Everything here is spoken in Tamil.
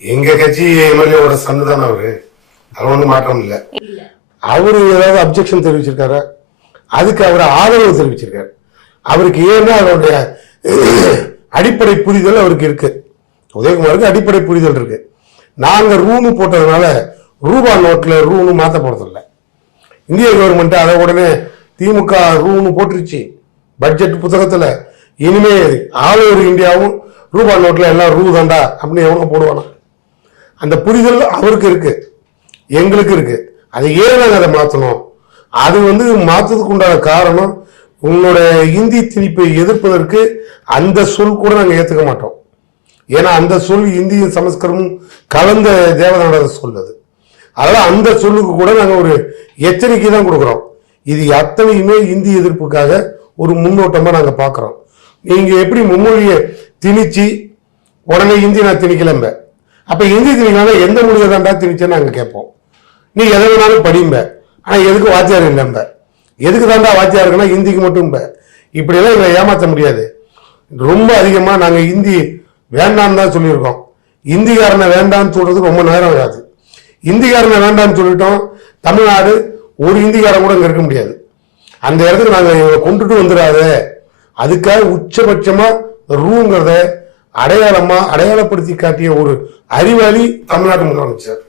எங்க கட்சி எம்எல்ஏவோட சந்து தானே அவரு, அது ஒன்றும் மாற்றம் இல்லை. அவரு ஏதாவது அப்செக்ஷன் தெரிவிச்சிருக்காரு, அதுக்கு அவர் ஆதரவு தெரிவிச்சிருக்காரு. அவருக்கு ஏன்னா அவருடைய அடிப்படை புரிதல் அவருக்கு இருக்கு. உதயகுமாருக்கு அடிப்படை புரிதல் இருக்கு. நாங்க ரூனு போட்டதுனால ரூபா நோட்ல ரூனு மாத்த போறதில்லை. இந்திய கவர்மெண்ட் அதை உடனே திமுக ரூனு போட்டுருச்சு பட்ஜெட் புத்தகத்துல. இனிமே ஆல் ஓவர் இந்தியாவும் ரூபா நோட்ல எல்லாம் ரூ தாண்டா அப்படின்னு எவங்க போடுவானா? அந்த புரிதல் அவருக்கு இருக்கு, எங்களுக்கு இருக்கு. அது ஏன் நாங்க அதை மாத்தணும்? அது மாத்ததுக்கு உண்டான காரணம், உன்னோட இந்தி திணிப்பை எதிர்ப்பதற்கு அந்த சொல் கூட நாங்க ஏத்துக்க மாட்டோம். ஏன்னா அந்த சொல் இந்தியும் சமஸ்கிருதமும் கலந்த தேவதான சொல். அது அதனால அந்த சொல்லுக்கு கூட நாங்க ஒரு எச்சரிக்கை தான் கொடுக்குறோம். இது அத்தனையுமே இந்தி எதிர்ப்புக்காக ஒரு முன்னோட்டமா நாங்க பாக்குறோம். நீங்க எப்படி மும்மொழியை திணிச்சு உடனே இந்தி நான் திணிக்கலம்ப, அப்ப இந்தி திணிக்கலாம் எந்த மொழியை தாண்டா திணிச்சேன்னு நாங்க கேட்போம். நீ எதை வேணாலும் படிம்ப, ஆனா எதுக்கு வாத்தியார் இல்லைம்ப, எதுக்கு தாண்டா வாத்தியார் இருக்குன்னா இந்திக்கு மட்டும். இப்படியெல்லாம் எங்களை ஏமாற்ற முடியாது. ரொம்ப அதிகமா நாங்க இந்தி வேண்டான்னு தான் சொல்லியிருக்கோம். இந்திக்காரனை வேண்டான்னு சொல்றதுக்கு ரொம்ப நேரம் ஆகாது. இந்திக்காரனை வேண்டான்னு சொல்லிட்டோம், தமிழ்நாடு ஒரு இந்திக்காரன் கூட இங்க இருக்க முடியாது. அந்த இடத்துக்கு நாங்க கொண்டுட்டு வந்துடாத, அதுக்காக உச்சபட்சமா ரூங்கிறத அடையாளப்படுத்தி காட்டிய ஒரு அறிவாளி தமிழ்நாட்டு முதலமைச்சர்.